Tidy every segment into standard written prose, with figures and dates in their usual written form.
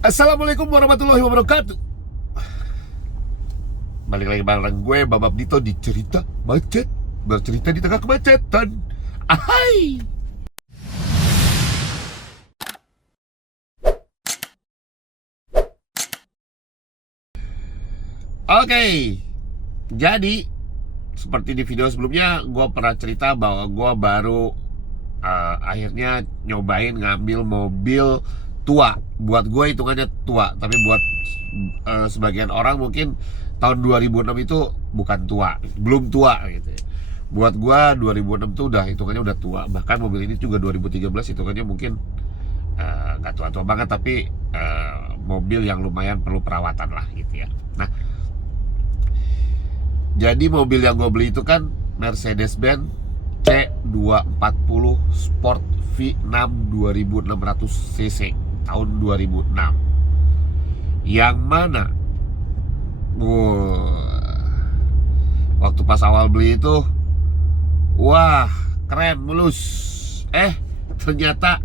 Assalamualaikum warahmatullahi wabarakatuh. Balik lagi bareng gue Babab Dito di cerita macet, bercerita di tengah kemacetan. Ahai. Oke, jadi seperti di video sebelumnya gue pernah cerita bahwa gue baru akhirnya nyobain ngambil mobil tua. Buat gue hitungannya tua, tapi buat sebagian orang mungkin tahun 2006 itu bukan tua, belum tua gitu ya. Buat gue 2006 tuh udah hitungannya udah tua. Bahkan mobil ini juga 2013 hitungannya mungkin nggak tua-tua banget, tapi mobil yang lumayan perlu perawatan lah gitu ya. Nah, jadi mobil yang gue beli itu kan Mercedes-Benz C240 Sport V6 2600 cc tahun 2006. Yang mana waktu pas awal beli itu wah keren mulus. Ternyata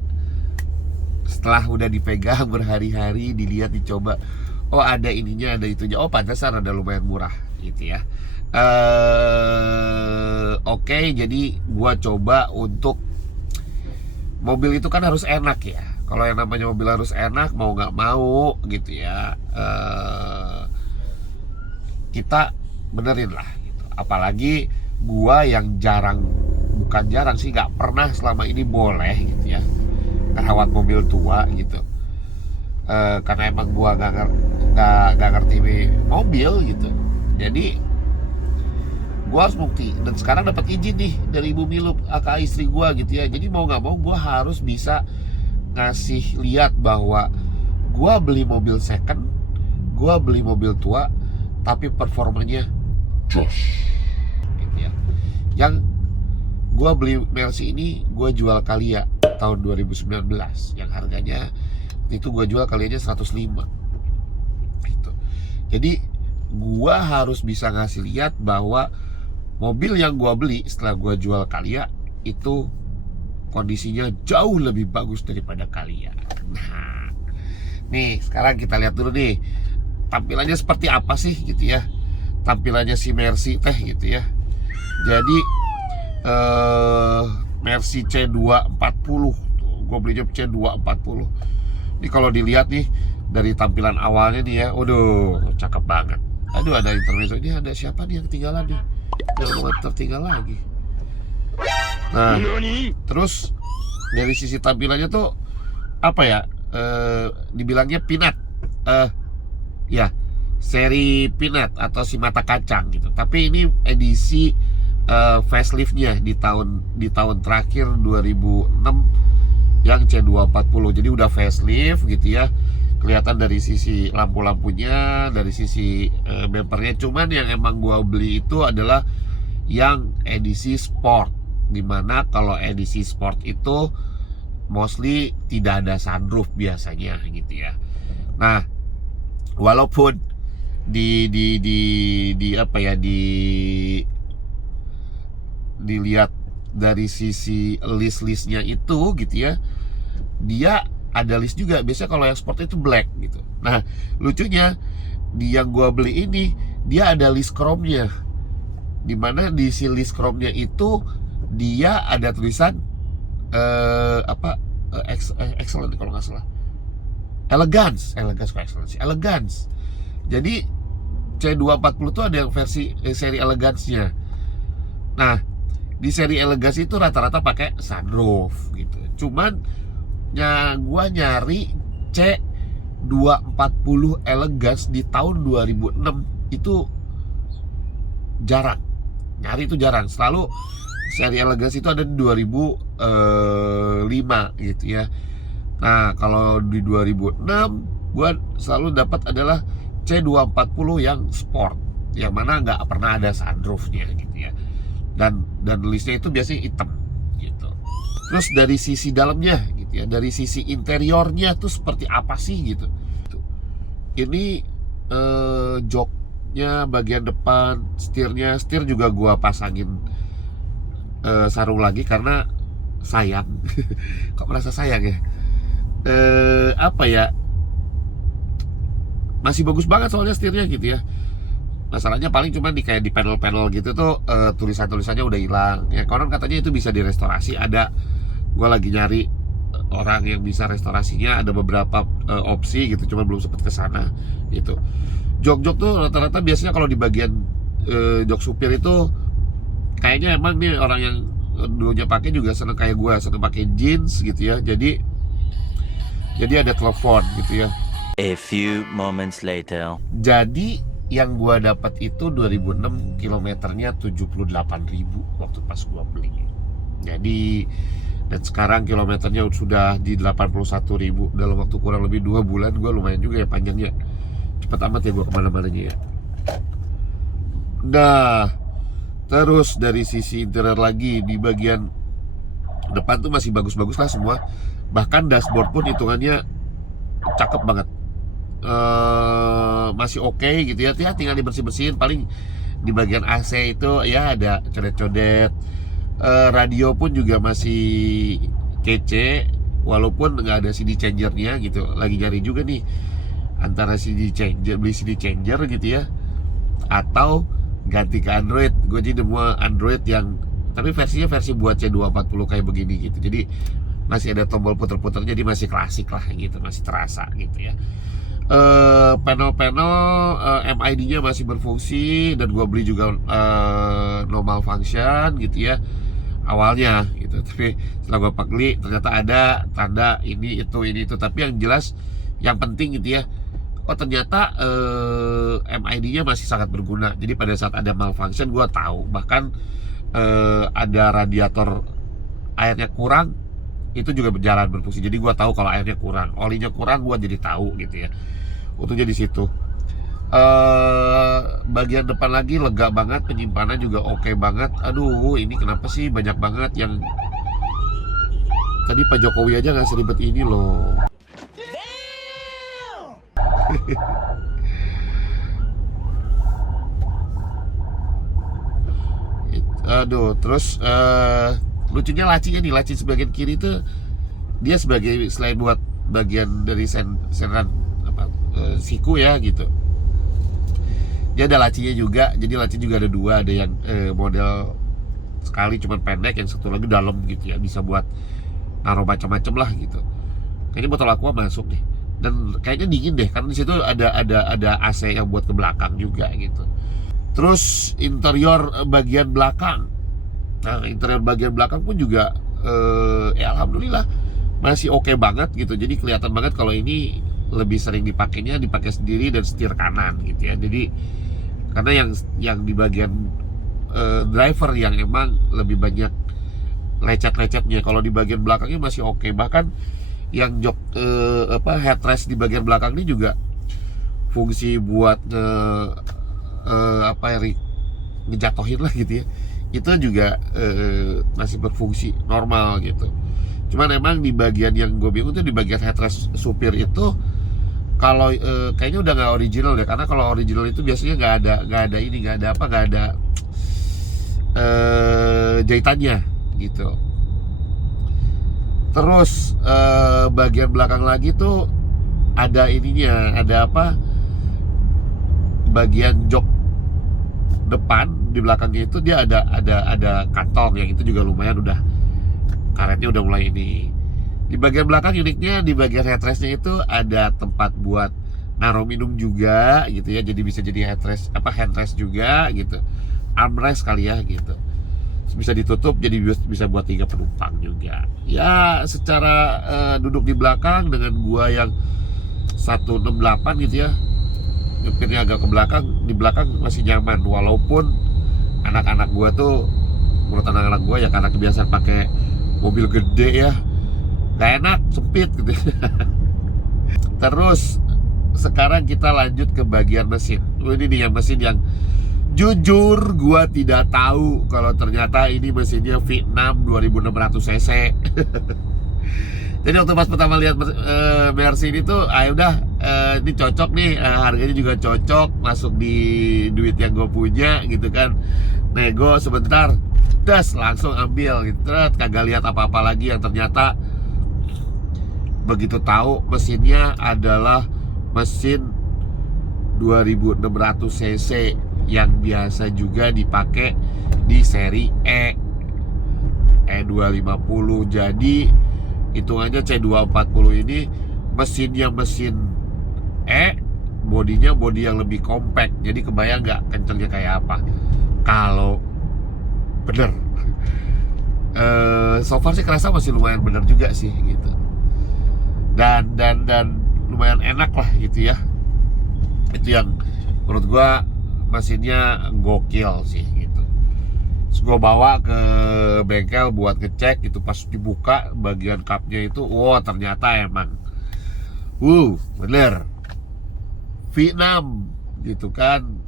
setelah udah dipegang berhari-hari, dilihat, dicoba, oh ada ininya, ada itunya, oh pantesan ada lumayan murah gitu ya. Oke, jadi gua coba untuk mobil itu kan harus enak ya. Kalau yang namanya mobil harus enak, mau nggak mau gitu ya, kita benerin lah gitu. Apalagi gua yang bukan jarang sih, nggak pernah selama ini boleh gitu ya ngerawat mobil tua gitu. Karena emang gua nggak ngerti mobil gitu. Jadi gua harus bukti, dan sekarang dapat izin nih dari Ibu Milup, kakak istri gua gitu ya. Jadi mau nggak mau gua harus bisa ngasih lihat bahwa gua beli mobil second, gua beli mobil tua, tapi performanya jos gitu ya. Yang gua beli Mercy ini gua jual Kalia tahun 2019 yang harganya itu gua jual Kalianya 105 gitu. Jadi gua harus bisa ngasih lihat bahwa mobil yang gua beli setelah gua jual Kalia itu kondisinya jauh lebih bagus daripada Kalia. Nah, nih sekarang kita lihat dulu nih tampilannya seperti apa sih gitu ya. Tampilannya si Mercy teh gitu ya. Jadi Mercy C240 tuh, gua belinya C240. Ini kalau dilihat nih dari tampilan awalnya nih ya, waduh cakep banget. Aduh, ada intermezzo. Ini ada siapa nih yang ketinggalan nih? Jangan tertinggal lagi. Nah, terus dari sisi tampilannya tuh apa ya? Dibilangnya Peanut, ya seri Peanut atau si mata kacang gitu. Tapi ini edisi faceliftnya di tahun terakhir 2006 yang C240. Jadi udah facelift gitu ya. Kelihatan dari sisi lampu-lampunya, dari sisi bumpernya. Cuman yang emang gua beli itu adalah yang edisi sport, dimana kalau edisi sport itu mostly tidak ada sunroof biasanya gitu ya. Nah, walaupun dilihat dari sisi listnya itu gitu ya, dia ada list juga. Biasanya kalau yang sport itu black gitu. Nah, lucunya di yang gua beli ini dia ada list chrome-nya, dimana di si list chrome-nya itu dia ada tulisan excellent kalau nggak salah, elegance. Jadi C240 itu ada yang versi seri elegance-nya. Nah, di seri elegance itu rata-rata pakai sunroof gitu. Cuman gua nyari C240 elegance di tahun 2006 itu jarang. Nyari itu jarang. Selalu seri elegance itu ada di 2005 gitu ya. Nah, kalau di 2006 gua selalu dapat adalah C240 yang sport, yang mana nggak pernah ada sunroofnya gitu ya. Dan listnya itu biasanya hitam gitu. Terus dari sisi dalamnya gitu ya, dari sisi interiornya tuh seperti apa sih gitu. Ini joknya bagian depan, setir juga gua pasangin sarung lagi karena sayang. Kok merasa sayang ya? Apa ya? masih bagus banget soalnya setirnya gitu ya. Masalahnya paling cuma kayak di panel-panel gitu tuh tulisan-tulisannya udah hilang. Ya konon katanya itu bisa direstorasi. Ada, gue lagi nyari orang yang bisa restorasinya, ada beberapa opsi gitu, cuma belum sempet kesana gitu. Jok-jok tuh rata-rata biasanya kalau di bagian jok supir itu kayaknya emang nih orang yang dulunya pakai juga seneng kayak gue, seneng pakai jeans gitu ya. Jadi ada telepon gitu ya. A few moments later. Jadi yang gua dapat itu 2006, kilometernya 78.000 waktu pas gua beli. Jadi dan sekarang kilometernya sudah di 81.000 dalam waktu kurang lebih 2 bulan. Gua lumayan juga ya panjangnya. Cepet amat ya gua kemana-mananya ya. Nah, terus dari sisi interior lagi, di bagian depan tuh masih bagus-bagus lah semua. Bahkan dashboard pun hitungannya cakep banget. Masih oke gitu ya, tinggal dibersih-bersihin. Paling di bagian AC itu ya ada codet-codet. Radio pun juga masih kece, walaupun nggak ada CD changernya gitu. Lagi nyari juga nih antara CD changer, beli CD changer gitu ya, atau ganti ke Android. Gue jadi nemu Android yang tapi versinya versi buat C240 kayak begini gitu. Jadi masih ada tombol puter-puter, jadi masih klasik lah gitu, masih terasa gitu ya. Panel-panel MID-nya masih berfungsi, dan gue beli juga normal function gitu ya awalnya gitu. Tapi setelah gue beli ternyata ada tanda ini itu. Tapi yang jelas, yang penting gitu ya, oh ternyata MID-nya masih sangat berguna. Jadi pada saat ada malfunction gue tahu. Bahkan ada radiator airnya kurang, itu juga berjalan berfungsi. Jadi gue tahu kalau airnya kurang, olinya kurang, gue jadi tahu gitu ya. Untungnya di situ. Bagian depan lagi lega banget, penyimpanan juga oke banget. Aduh, ini kenapa sih banyak banget yang tadi Pak Jokowi aja nggak seribet ini loh. Aduh, terus lucunya lacinya nih, laci sebagian kiri tuh dia sebagai, selain buat bagian dari senan siku ya gitu, dia ada lacinya juga. Jadi laci juga ada dua, ada yang model sekali cuman pendek, yang satu lagi dalam gitu ya, bisa buat naruh macam-macam lah gitu. Kayaknya botol aqua masuk deh, dan kayaknya dingin deh karena di situ ada AC yang buat ke belakang juga gitu. Terus interior bagian belakang, nah interior bagian belakang pun juga ya alhamdulillah masih oke banget gitu. Jadi kelihatan banget kalau ini lebih sering dipakai sendiri dan setir kanan gitu ya. Jadi karena yang di bagian driver yang emang lebih banyak lecet-lecetnya. Kalau di bagian belakangnya masih oke. Bahkan yang jok headrest di bagian belakang ini juga fungsi buat ngejatohin lah gitu ya. Itu juga masih berfungsi normal gitu. Cuman emang di bagian yang gue bingung tuh di bagian headrest supir itu, kalau kayaknya udah nggak original deh. Karena kalau original itu biasanya nggak ada jahitannya gitu. Terus bagian belakang lagi tuh ada ininya, ada bagian jok depan di belakangnya itu dia ada kantong, yang itu juga lumayan, udah karetnya udah mulai ini. Di bagian belakang uniknya, di bagian headrestnya itu ada tempat buat naruh minum juga gitu ya. Jadi bisa jadi handrest juga gitu, armrest kali ya gitu. Terus bisa ditutup, jadi bisa buat 3 penumpang juga. Ya secara duduk di belakang dengan gua yang 168 gitu ya, nyupirnya agak ke belakang, di belakang masih nyaman. Walaupun anak-anak gua tuh, menurut anak-anak gua ya karena kebiasaan pakai mobil gede ya, gak enak, sempit gitu. Terus sekarang kita lanjut ke bagian mesin. Ini nih yang mesin yang jujur gua tidak tahu kalau ternyata ini mesinnya V6 2600 cc. Jadi waktu pas pertama lihat Mercy ini tuh, udah ini cocok nih, harganya juga cocok, masuk di duit yang gue punya gitu kan. Nego sebentar, das langsung ambil gitu. Kagak lihat apa-apa lagi, yang ternyata begitu tahu mesinnya adalah mesin 2600 cc yang biasa juga dipakai di seri E250. Jadi hitungannya C240 ini mesinnya mesin E, bodinya bodi yang lebih compact. Jadi kebayang nggak kencengnya kayak apa kalau bener. So far sih kerasa masih lumayan bener juga sih gitu. Dan lumayan enak lah gitu ya. Itu yang menurut gua mesinnya gokil sih gitu. Terus gua bawa ke bengkel buat ngecek gitu, pas dibuka bagian cupnya itu, wow ternyata emang bener V6 gitu kan,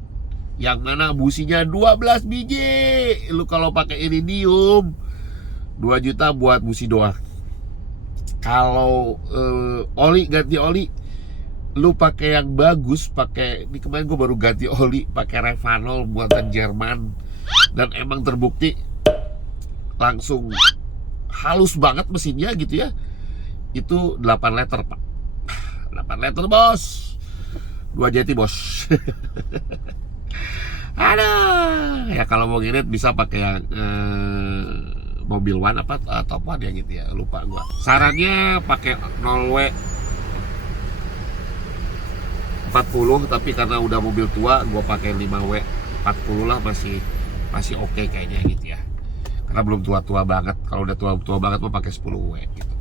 yang mana businya 12 biji. Lu kalau pakai iridium 2 juta buat busi doang. Kalau ganti oli, lu pakai yang bagus, pakai ini kemarin gue baru ganti oli pakai Revanol buatan Jerman, dan emang terbukti langsung halus banget mesinnya gitu ya. Itu 8 liter pak, 8 liter bos, 2 jeti bos. Aduh, ya kalau mau ngirit bisa pakai yang mobil One atau apa dia gitu ya, lupa gua. Sarannya pakai 0W 40, tapi karena udah mobil tua gua pakai 5W 40 lah, masih oke kayaknya gitu ya. Karena belum tua-tua banget. Kalau udah tua-tua banget mau pakai 10W gitu.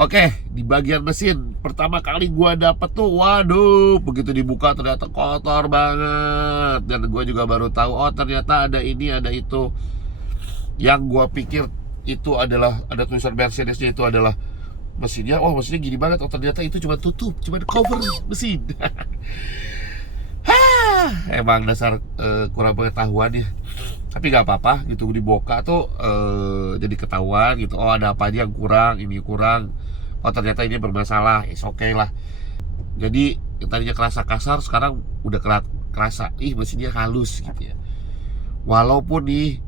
Oke, di bagian mesin pertama kali gua dapet tuh, waduh, begitu dibuka ternyata kotor banget. Dan gua juga baru tahu, oh ternyata ada ini, ada itu. Yang gua pikir itu adalah, ada tulisan Mercedesnya itu adalah mesinnya. Oh mesinnya gini banget, oh ternyata itu cuma tutup, cuma cover mesin. Emang dasar kurang pengetahuan ya. Tapi gak apa-apa gitu, dibuka tuh jadi ketahuan gitu. Oh ada apa aja yang kurang, ini kurang. Oh ternyata ini bermasalah, oke lah. Jadi yang tadinya kerasa kasar sekarang udah kerasa, mesinnya halus gitu ya. Walaupun nih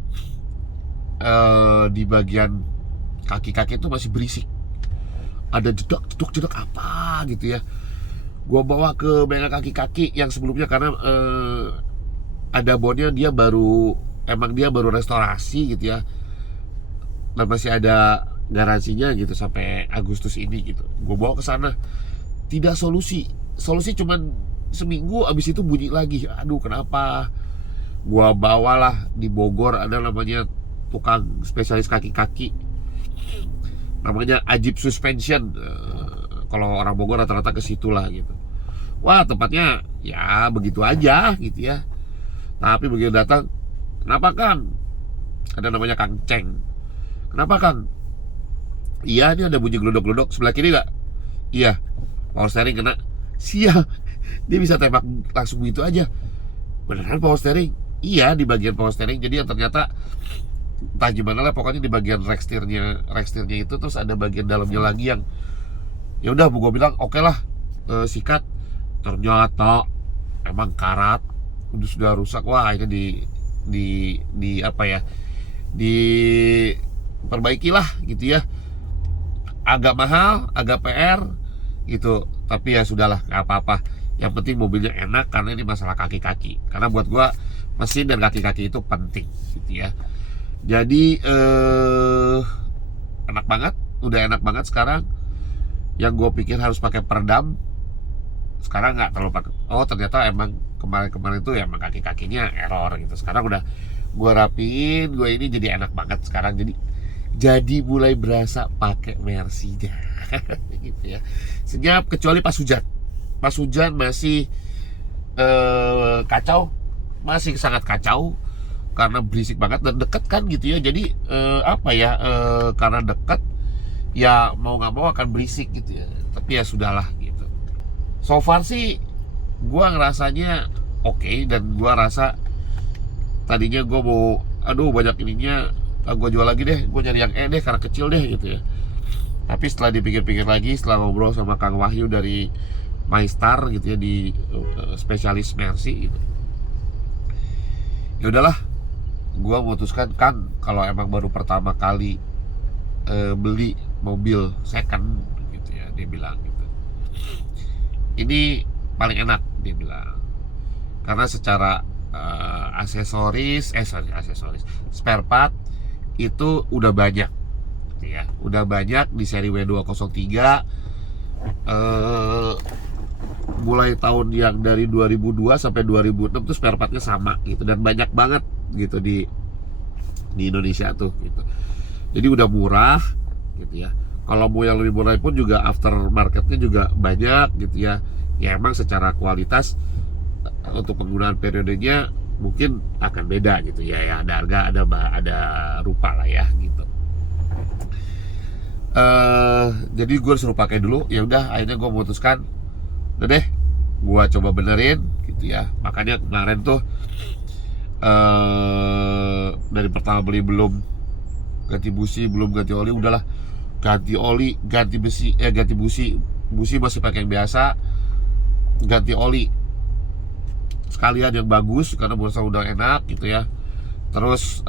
di bagian kaki-kaki itu masih berisik, ada jeduk apa gitu ya. Gua bawa ke bengkel kaki-kaki yang sebelumnya karena ada bonnya, dia baru restorasi gitu ya, dan masih ada garansinya gitu sampai Agustus ini gitu. Gue bawa ke sana, tidak solusi cuman seminggu, abis itu bunyi lagi. Aduh kenapa? Gua bawalah di Bogor, ada namanya tukang spesialis kaki-kaki, namanya Ajib Suspension. Kalau orang Bogor rata-rata ke situ lah gitu. Wah tempatnya ya begitu aja gitu ya. Tapi begitu datang, kenapa Kang? Ada namanya Kang Ceng. Kenapa Kang? Iya ini ada bunyi glodok-glodok. Sebelah kiri gak? Iya. Power steering kena. Sial. Dia bisa tembak langsung gitu aja. Beneran power steering? Iya di bagian power steering. Jadi yang ternyata entah gimana lah, pokoknya di bagian rekstirnya itu terus ada bagian dalamnya lagi yang ya udah gue bilang oke lah, sikat. Ternyata emang karat, sudah rusak. Wah ini di apa ya, diperbaikilah gitu ya. Agak mahal, agak PR gitu, tapi ya sudahlah, nggak apa-apa. Yang penting mobilnya enak, karena ini masalah kaki-kaki. Karena buat gua mesin dan kaki-kaki itu penting gitu ya. Jadi enak banget, udah enak banget sekarang. Yang gue pikir harus pakai peredam, sekarang nggak terlalu pakai. Oh ternyata emang kemarin itu ya emang kaki-kakinya error gitu. Sekarang udah gue rapiin, gue ini jadi enak banget sekarang. Jadi mulai berasa pakai Mercy gitu ya. Senyap, kecuali pas hujan. Pas hujan masih kacau, masih sangat kacau karena berisik banget dan deket kan gitu ya. Jadi karena deket ya mau nggak mau akan berisik gitu ya. Tapi ya sudahlah gitu. So far sih gue ngerasanya oke, dan gue rasa tadinya gue mau banyak ininya, gue jual lagi deh, gue nyari yang deh karena kecil deh gitu ya. Tapi setelah dipikir-pikir lagi, setelah ngobrol sama Kang Wahyu dari MyStar gitu ya, di spesialis Mercy gitu, ya udahlah, gue memutuskan, Kang, kalau emang baru pertama kali beli mobil second gitu ya, dia bilang gitu, ini paling enak dia bilang. Karena secara aksesoris, spare part itu udah banyak gitu ya. Udah banyak di seri W203, mulai tahun yang dari 2002 sampai 2006 tuh spare partnya sama gitu, dan banyak banget gitu di Indonesia tuh gitu. Jadi udah murah gitu ya. Kalau mau yang lebih murah pun juga aftermarketnya juga banyak gitu ya. Ya emang secara kualitas untuk penggunaan periodenya mungkin akan beda gitu ya. Ya ada harga, ada rupa lah ya gitu. Jadi gue suruh pakai dulu. Ya udah, akhirnya gue memutuskan, udah deh, gue coba benerin gitu ya. Makanya kemarin tuh dari pertama beli belum ganti busi, belum ganti oli, udahlah ganti oli, ganti besi, ganti busi masih pakai yang biasa, ganti oli sekalian yang bagus karena bursa udah enak gitu ya. Terus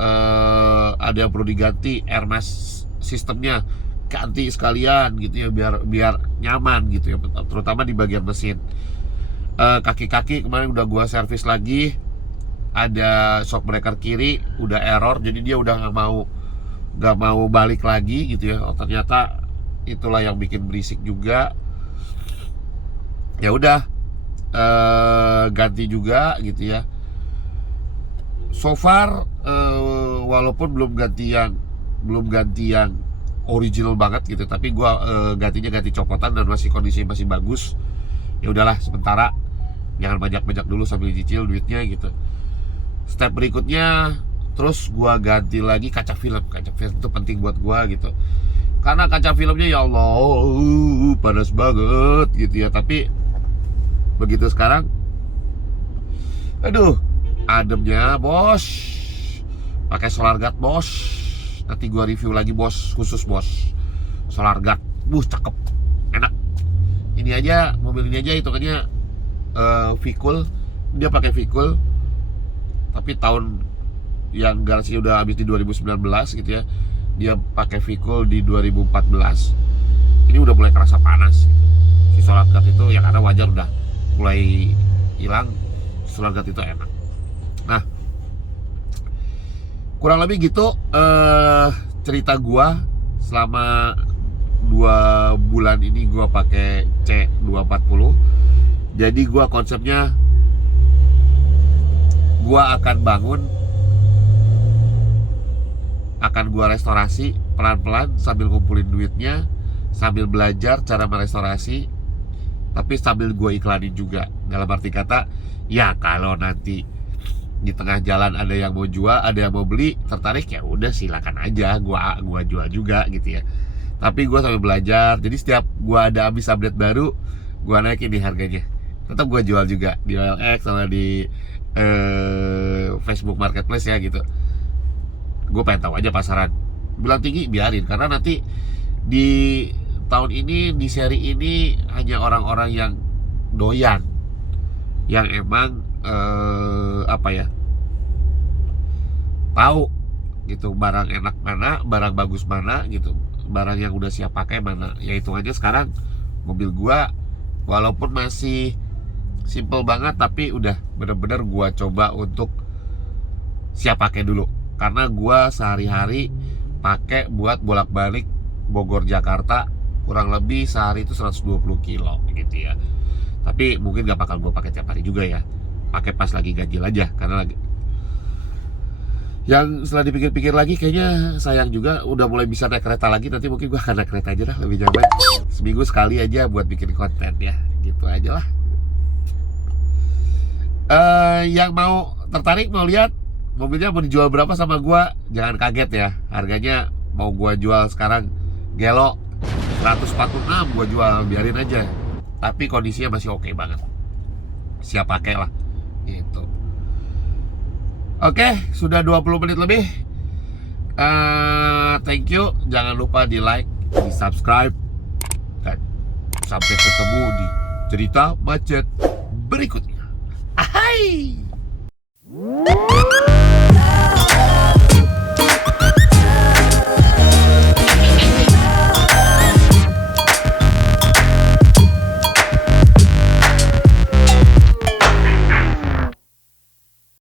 ada yang perlu diganti, air mask sistemnya ganti sekalian gitu ya, biar nyaman gitu ya, terutama di bagian mesin. Kaki-kaki kemarin udah gua servis lagi, ada shock breaker kiri udah error, jadi dia udah nggak mau balik lagi gitu ya. Oh, ternyata itulah yang bikin berisik juga. Ya udah, ganti juga gitu ya. So far walaupun belum ganti yang original banget gitu, tapi gua gantinya ganti copotan dan masih kondisi masih bagus. Ya udahlah, sementara jangan banyak dulu sambil cicil duitnya gitu. Step berikutnya, terus gua ganti lagi kaca film. Kaca film itu penting buat gua gitu, karena kaca filmnya ya Allah panas banget gitu ya. Tapi begitu sekarang, aduh, ademnya bos, pakai solar guard bos. Nanti gua review lagi bos, khusus bos solar guard, cakep, enak. Ini aja, mobil ini aja hitungannya Vikul, dia pakai Vikul, tapi tahun yang garansinya udah habis di 2019 gitu ya, dia pakai Vikul di 2014. Ini udah mulai kerasa panas gitu. Si solar guard itu yang ada wajar udah mulai hilang, solar guard itu enak. Nah, kurang lebih gitu cerita gua selama 2 bulan ini gua pakai C240. Jadi gua konsepnya, gua akan bangun, akan gua restorasi pelan-pelan sambil ngumpulin duitnya, sambil belajar cara merestorasi, tapi sambil gue iklanin juga. Dalam arti kata, ya kalau nanti di tengah jalan ada yang mau jual, ada yang mau beli, tertarik, ya udah silakan aja, gua jual juga gitu ya. Tapi gue sambil belajar, jadi setiap gue ada habis update baru, gue naikin nih harganya. Tetap gue jual juga di OLX sama di Facebook Marketplace ya gitu. Gue pengen tahu aja pasaran. Bilang tinggi biarin, karena nanti di tahun ini, di seri ini hanya orang-orang yang doyan, yang emang tahu gitu barang enak mana, barang bagus mana gitu, barang yang udah siap pakai mana. Ya itu aja. Sekarang mobil gua walaupun masih simple banget, tapi udah bener-bener gua coba untuk siap pakai dulu, karena gua sehari-hari pakai buat bolak-balik Bogor Jakarta, kurang lebih sehari itu 120 kilo gitu ya. Tapi mungkin gak bakal gue pakai tiap hari juga ya, pakai pas lagi ganjil aja. Karena lagi, yang setelah dipikir-pikir lagi, kayaknya sayang juga udah mulai bisa naik kereta lagi. Nanti mungkin gue akan naik kereta aja lah, lebih nyaman. Seminggu sekali aja buat bikin konten ya, gitu aja lah. Yang mau tertarik, mau lihat mobilnya mau dijual berapa sama gue, jangan kaget ya. Harganya mau gue jual sekarang gelo 146 gue jual, biarin aja. Tapi kondisinya masih oke banget, siap pakai lah gitu. Oke, sudah 20 menit lebih. Thank you. Jangan lupa di like, di subscribe, dan sampai ketemu di cerita macet berikutnya. Ahai.